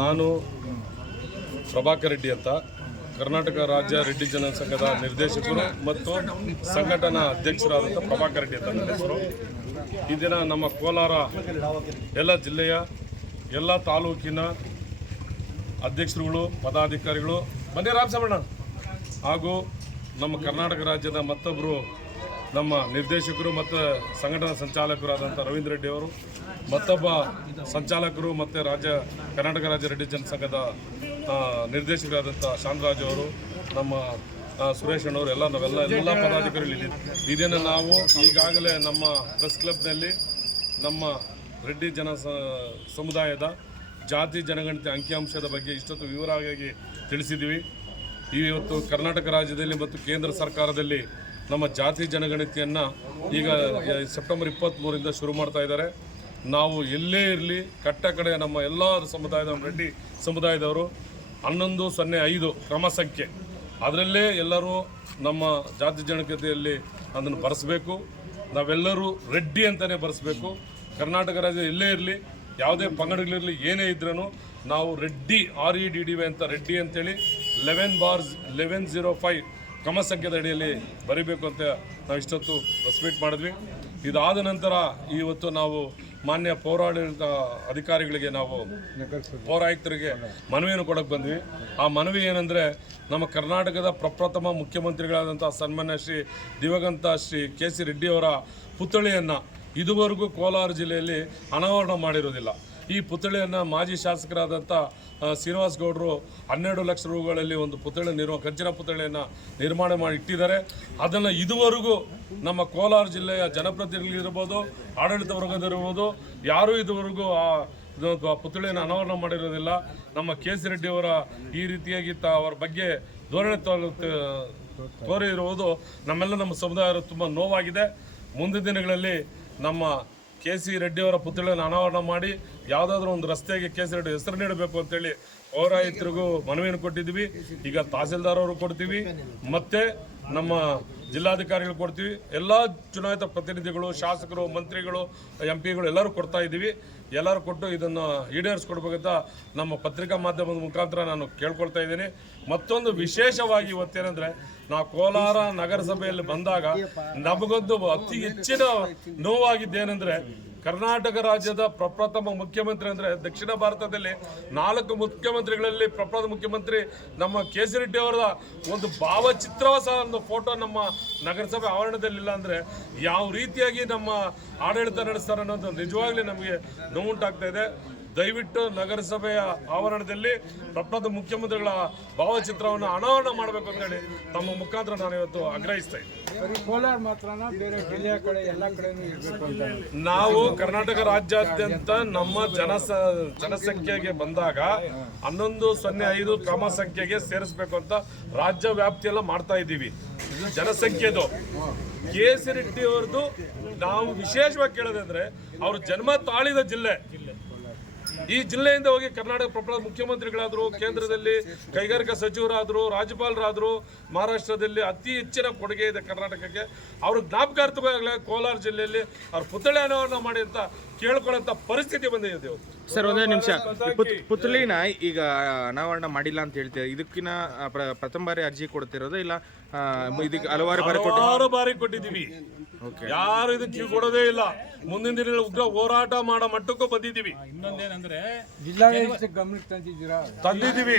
ನಾನು ಪ್ರಭಾಕರ್ ರೆಡ್ಡಿ ಅಂತ ಕರ್ನಾಟಕ ರಾಜ್ಯ ರೆಡ್ಡಿ ಜನಸಂಘದ ನಿರ್ದೇಶಕರು ಮತ್ತು ಸಂಘಟನಾ ಅಧ್ಯಕ್ಷರಾದಂಥ ಪ್ರಭಾಕರ್ ರೆಡ್ಡಿ ಅಂತ ನನ್ನ ಹೆಸರು. ಈ ದಿನ ನಮ್ಮ ಕೋಲಾರ ಎಲ್ಲ ಜಿಲ್ಲೆಯ ಎಲ್ಲ ತಾಲೂಕಿನ ಅಧ್ಯಕ್ಷರುಗಳು, ಪದಾಧಿಕಾರಿಗಳು, ಬನ್ನಿ ರಾಮಸಮಣ್ಣ ಹಾಗೂ ನಮ್ಮ ಕರ್ನಾಟಕ ರಾಜ್ಯದ ಮತ್ತೊಬ್ಬರು ನಮ್ಮ ನಿರ್ದೇಶಕರು ಮತ್ತು ಸಂಘಟನಾ ಸಂಚಾಲಕರಾದಂಥ ರವೀಂದ್ರ ರೆಡ್ಡಿ ಅವರು, ಮತ್ತೊಬ್ಬ ಸಂಚಾಲಕರು ಮತ್ತು ರಾಜ್ಯ, ಕರ್ನಾಟಕ ರಾಜ್ಯ ರೆಡ್ಡಿ ಜನಸಂಘದ ನಿರ್ದೇಶಕರಾದಂಥ ಶಾಂತರಾಜ್ ಅವರು, ನಮ್ಮ ಸುರೇಶ್ ಅಣ್ಣವರು ಎಲ್ಲ ನಾವೆಲ್ಲ ಎಲ್ಲ ಪದಾಧಿಕಾರಿಗಳು ಇಲ್ಲಿ ಇದನ್ನು ನಾವು ಈಗಾಗಲೇ ನಮ್ಮ ಪ್ರೆಸ್ ಕ್ಲಬ್ನಲ್ಲಿ ನಮ್ಮ ರೆಡ್ಡಿ ಜನ ಸಮುದಾಯದ ಜಾತಿ ಜನಗಣತಿ ಅಂಕಿಅಂಶದ ಬಗ್ಗೆ ಇಷ್ಟೊತ್ತು ವಿವರವಾಗಿ ತಿಳಿಸಿದ್ದೀವಿ. ಇವತ್ತು ಕರ್ನಾಟಕ ರಾಜ್ಯದಲ್ಲಿ ಮತ್ತು ಕೇಂದ್ರ ಸರ್ಕಾರದಲ್ಲಿ ನಮ್ಮ ಜಾತಿ ಜನಗಣತಿಯನ್ನು ಈಗ ಸೆಪ್ಟೆಂಬರ್ ಇಪ್ಪತ್ತ್ಮೂರಿಂದ ಶುರು ಮಾಡ್ತಾ ಇದ್ದಾರೆ. ನಾವು ಎಲ್ಲೇ ಇರಲಿ, ಕಟ್ಟ ಕಡೆ ನಮ್ಮ ಎಲ್ಲ ಸಮುದಾಯದ ರೆಡ್ಡಿ ಸಮುದಾಯದವರು ಹನ್ನೊಂದು, ಸೊನ್ನೆ, ಐದು ಕ್ರಮ ಸಂಖ್ಯೆ. ಅದರಲ್ಲೇ ಎಲ್ಲರೂ ನಮ್ಮ ಜಾತಿ ಜನಗಣತಿಯಲ್ಲಿ ಅದನ್ನು ಬರೆಸಬೇಕು. ನಾವೆಲ್ಲರೂ ರೆಡ್ಡಿ ಅಂತಲೇ ಬರೆಸಬೇಕು. ಕರ್ನಾಟಕ ರಾಜ್ಯ ಎಲ್ಲೇ ಇರಲಿ, ಯಾವುದೇ ಪಂಗಡಗಳಿರಲಿ, ಏನೇ ಇದ್ರೂ ನಾವು Reddy R E D D Y ಅಂತ ರೆಡ್ಡಿ ಅಂತೇಳಿ eleven bars eleven zero five ಕ್ರಮ ಸಂಖ್ಯೆದ ಅಡಿಯಲ್ಲಿ ಬರೀಬೇಕು ಅಂತ ನಾವು ಇಷ್ಟೊತ್ತು ಸಬ್ಮಿಟ್ ಮಾಡಿದ್ವಿ. ಇದಾದ ನಂತರ ಇವತ್ತು ನಾವು ಮಾನ್ಯ ಪೌರಾಡಳಿತ ಅಧಿಕಾರಿಗಳಿಗೆ ನಾವು ಪೌರಾಯುಕ್ತರಿಗೆ ಮನವಿಯನ್ನು ಕೊಡಕ್ಕೆ ಬಂದ್ವಿ. ಆ ಮನವಿ ಏನಂದರೆ ನಮ್ಮ ಕರ್ನಾಟಕದ ಪ್ರಪ್ರಥಮ ಮುಖ್ಯಮಂತ್ರಿಗಳಾದಂಥ ಸನ್ಮಾನ್ಯ ಶ್ರೀ ದಿವಂಗತ ಶ್ರೀ ಕೆ ಸಿ ರೆಡ್ಡಿಯವರ ಪುತ್ಥಳಿಯನ್ನು ಇದುವರೆಗೂ ಕೋಲಾರ ಜಿಲ್ಲೆಯಲ್ಲಿ ಅನಾವರಣ ಮಾಡಿರೋದಿಲ್ಲ. ಈ ಪುತ್ಥಳಿಯನ್ನು ಮಾಜಿ ಶಾಸಕರಾದಂಥ ಶ್ರೀನಿವಾಸ ಗೌಡರು ಹನ್ನೆರಡು ಲಕ್ಷ ರೂಗಳಲ್ಲಿ ಒಂದು ಪುತ್ಥಳಿ ನಿರ್ಮ ಕಂಚಿನ ಪುತ್ಥಳಿಯನ್ನು ನಿರ್ಮಾಣ ಮಾಡಿ ಇಟ್ಟಿದ್ದಾರೆ. ಅದನ್ನು ಇದುವರೆಗೂ ನಮ್ಮ ಕೋಲಾರ ಜಿಲ್ಲೆಯ ಜನಪ್ರತಿನಿಧಿಗಳಿರ್ಬೋದು ಆಡಳಿತ ವರ್ಗದಿರ್ಬೋದು ಯಾರೂ ಇದುವರೆಗೂ ಆ ಪುತ್ಥಳಿಯನ್ನು ಅನಾವರಣ ಮಾಡಿರೋದಿಲ್ಲ. ನಮ್ಮ ಕೆ ಸಿ ರೆಡ್ಡಿಯವರ ಈ ರೀತಿಯಾಗಿ ತ ಅವರ ಬಗ್ಗೆ ಧೋರಣೆ ತೋರಿರುವುದು ನಮ್ಮೆಲ್ಲ ನಮ್ಮ ಸಮುದಾಯ ತುಂಬ ನೋವಾಗಿದೆ. ಮುಂದಿನ ದಿನಗಳಲ್ಲಿ ನಮ್ಮ ಕೆ ಸಿ ರೆಡ್ಡಿಯವರ ಪುತ್ಥಳಿಯನ್ನು ಅನಾವರಣ ಮಾಡಿ ಯಾವುದಾದ್ರೂ ಒಂದು ರಸ್ತೆಗೆ ಕೆ ಸಿ ರೆಡ್ಡಿ ಹೆಸರು ನೀಡಬೇಕು ಅಂತೇಳಿ ಪೌರಾಯುಕ್ತರಿಗೂ ಮನವಿಯನ್ನು ಕೊಟ್ಟಿದ್ವಿ ಈಗ ತಹಸೀಲ್ದಾರ್ ಅವರು ಕೊಡ್ತೀವಿ. ಮತ್ತೆ ನಮ್ಮ ಜಿಲ್ಲಾಧಿಕಾರಿಗಳು ಕೊಡ್ತೀವಿ. ಎಲ್ಲ ಚುನಾಯಿತ ಪ್ರತಿನಿಧಿಗಳು, ಶಾಸಕರು, ಮಂತ್ರಿಗಳು ಎಂ ಪಿಗಳು ಎಲ್ಲರೂ ಕೊಡ್ತಾ ಇದ್ದೀವಿ. ಎಲ್ಲರೂ ಕೊಟ್ಟು ಇದನ್ನು ಈಡೇರಿಸ್ಕೊಡ್ಬೇಕಂತ ನಮ್ಮ ಪತ್ರಿಕಾ ಮಾಧ್ಯಮದ ಮುಖಾಂತರ ನಾನು ಕೇಳ್ಕೊಳ್ತಾ ಇದ್ದೀನಿ. ಮತ್ತೊಂದು ವಿಶೇಷವಾಗಿ ಇವತ್ತೇನೆಂದರೆ, ನಾವು ಕೋಲಾರ ನಗರಸಭೆಯಲ್ಲಿ ಬಂದಾಗ ನಮಗೊಂದು ಅತಿ ಹೆಚ್ಚಿನ ನೋವಾಗಿದ್ದೇನೆಂದರೆ ಕರ್ನಾಟಕ ರಾಜ್ಯದ ಪ್ರಪ್ರಥಮ ಮುಖ್ಯಮಂತ್ರಿ ಅಂದರೆ ದಕ್ಷಿಣ ಭಾರತದಲ್ಲಿ ನಾಲ್ಕು ಮುಖ್ಯಮಂತ್ರಿಗಳಲ್ಲಿ ಪ್ರಪ್ರಥಮ ಮುಖ್ಯಮಂತ್ರಿ ನಮ್ಮ ಕೆ ಸಿ ರೆಡ್ಡಿ ಅವರ ಒಂದು ಭಾವಚಿತ್ರವ ಸಹ ಒಂದು ಫೋಟೋ ನಮ್ಮ ನಗರಸಭೆ ಆವರಣದಲ್ಲಿ ಇಲ್ಲ ಅಂದರೆ ಯಾವ ರೀತಿಯಾಗಿ ನಮ್ಮ ಆಡಳಿತ ನಡೆಸ್ತಾರೆ ಅನ್ನೋದು ನಿಜವಾಗ್ಲೂ ನಮಗೆ ನೋವುಂಟಾಗ್ತಾ ಇದೆ. ದಯವಿಟ್ಟು ನಗರಸಭೆಯ ಆವರಣದಲ್ಲಿ ಪಟ್ಟಣದ ಮುಖ್ಯಮಂತ್ರಿಗಳ ಭಾವಚಿತ್ರವನ್ನು ಅನಾವರಣ ಮಾಡಬೇಕು ಅಂತ ಹೇಳಿ ತಮ್ಮ ಮುಖಾಂತರ ನಾನು ಇವತ್ತು ಆಗ್ರಹಿಸ್ತಾ ಇದ್ದೀನಿ. ನಾವು ಕರ್ನಾಟಕ ರಾಜ್ಯಾದ್ಯಂತ ನಮ್ಮ ಜನಸ ಜನಸಂಖ್ಯೆಗೆ ಬಂದಾಗ ಹನ್ನೊಂದು ಸೊನ್ನೆ ಐದು ಕ್ರಮ ಸಂಖ್ಯೆಗೆ ಸೇರಿಸಬೇಕು ಅಂತ ರಾಜ್ಯ ವ್ಯಾಪ್ತಿಯೆಲ್ಲ ಮಾಡ್ತಾ ಇದ್ದೀವಿ. ಇದು ಜನಸಂಖ್ಯೆದು. ಕೆ ಸಿ ರೆಡ್ಡಿ ಅವ್ರದ್ದು ನಾವು ವಿಶೇಷವಾಗಿ ಕೇಳೋದಂದ್ರೆ ಅವರು ಜನ್ಮ ತಾಳಿದ ಜಿಲ್ಲೆ. ಈ ಜಿಲ್ಲೆಯಿಂದ ಹೋಗಿ ಕರ್ನಾಟಕ ಪ್ರಬಲ ಮುಖ್ಯಮಂತ್ರಿಗಳಾದರು, ಕೇಂದ್ರದಲ್ಲಿ ಕೈಗಾರಿಕಾ ಸಚಿವರಾದರು, ರಾಜ್ಯಪಾಲರಾದರು, ಮಹಾರಾಷ್ಟ್ರದಲ್ಲಿ ಅತಿ ಹೆಚ್ಚಿನ ಕೊಡುಗೆ ಇದೆ ಕರ್ನಾಟಕಕ್ಕೆ. ಅವರು ಜ್ಞಾಪಕಾರ್ಥವಾಗಲೇ ಕೋಲಾರ ಜಿಲ್ಲೆಯಲ್ಲಿ ಅವ್ರ ಪುತ್ಥಳಿ ಅನಾವರಣ ಮಾಡಿ ಅಂತ ಕೇಳ್ಕೊಳ್ಳೋಂಥ ಪರಿಸ್ಥಿತಿ ಬಂದಿದೆ ಇವತ್ತು ಸರ್ ಒಂದೇ ನಿಮಿಷ. ಪುತ್ಲಿನ ಈಗ ಅನಾವರಣ ಮಾಡಿಲ್ಲ ಅಂತ ಹೇಳ್ತೀರಾ? ಇದಕ್ಕಿನ ಪ್ರಥಮ ಬಾರಿ ಅರ್ಜಿ ಕೊಡ್ತಿರೋದು? ಇಲ್ಲ ಇದಕ್ಕೆ ಹಲವಾರು ಬಾರಿ ಹಲವಾರು ಬಾರಿ ಕೊಟ್ಟಿದ್ದೀವಿ. ಯಾರು ಇದಕ್ಕೆ ಕೊಡೋದೇ ಇಲ್ಲ. ಮುಂದಿನ ದಿನಗಳ ಉಗ್ರ ಹೋರಾಟ ಮಾಡೋ ಮಟ್ಟಕ್ಕೂ ಬಂದಿದ್ದೀವಿ. ಇನ್ನೊಂದೇನಂದ್ರೆ ಜಿಲ್ಲಾಡಳಿತ ಗಮನಕ್ಕೆ ತಂದಿದ್ದೀರಾ? ತಂದಿದ್ದೀವಿ.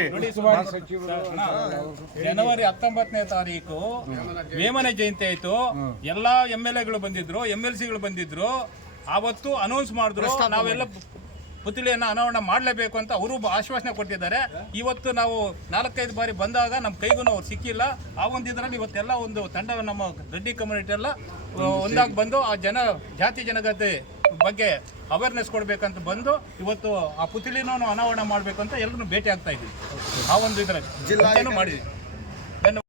ಜನವರಿ ಹತ್ತೊಂಬತ್ತನೇ ತಾರೀಕು ವೇಮನ ಜಯಂತಿ ಆಯ್ತು. ಎಲ್ಲಾ ಎಂ ಎಲ್ ಎಗಳು ಬಂದಿದ್ರು ಎಂ ಎಲ್ ಸಿಗಳು ಬಂದಿದ್ರು. ಆವತ್ತು ಅನೌನ್ಸ್ ಮಾಡಿದ್ರು ನಾವೆಲ್ಲ ಪುತ್ಳಿಯನ್ನ ಅನಾವರಣ ಮಾಡಲೇಬೇಕು ಅಂತ ಅವರು ಆಶ್ವಾಸನೆ ಕೊಟ್ಟಿದ್ದಾರೆ. ಇವತ್ತು ನಾವು ನಾಲ್ಕೈದು ಬಾರಿ ಬಂದಾಗ ನಮ್ಮ ಕೈಗೂ ಅವ್ರು ಸಿಕ್ಕಿಲ್ಲ. ಆ ಒಂದು ಇದರಲ್ಲಿ ಇವತ್ತೆಲ್ಲ ಒಂದು ತಂಡ ನಮ್ಮ ರೆಡ್ಡಿ ಕಮ್ಯುನಿಟಿ ಎಲ್ಲ ಒಂದಾಗಿ ಬಂದು ಆ ಜನ ಜಾತಿ ಜನಗತಿ ಬಗ್ಗೆ ಅವೇರ್ನೆಸ್ ಕೊಡಬೇಕಂತ ಬಂದು ಇವತ್ತು ಆ ಪುತ್ಳಿನೂ ಅನಾವರಣ ಮಾಡಬೇಕು ಅಂತ ಎಲ್ಲರೂ ಭೇಟಿ ಆಗ್ತಾ ಇದ್ದೀವಿ. ಆ ಒಂದು ಇದರಲ್ಲಿ. ಮಾಡಿದ್ವಿ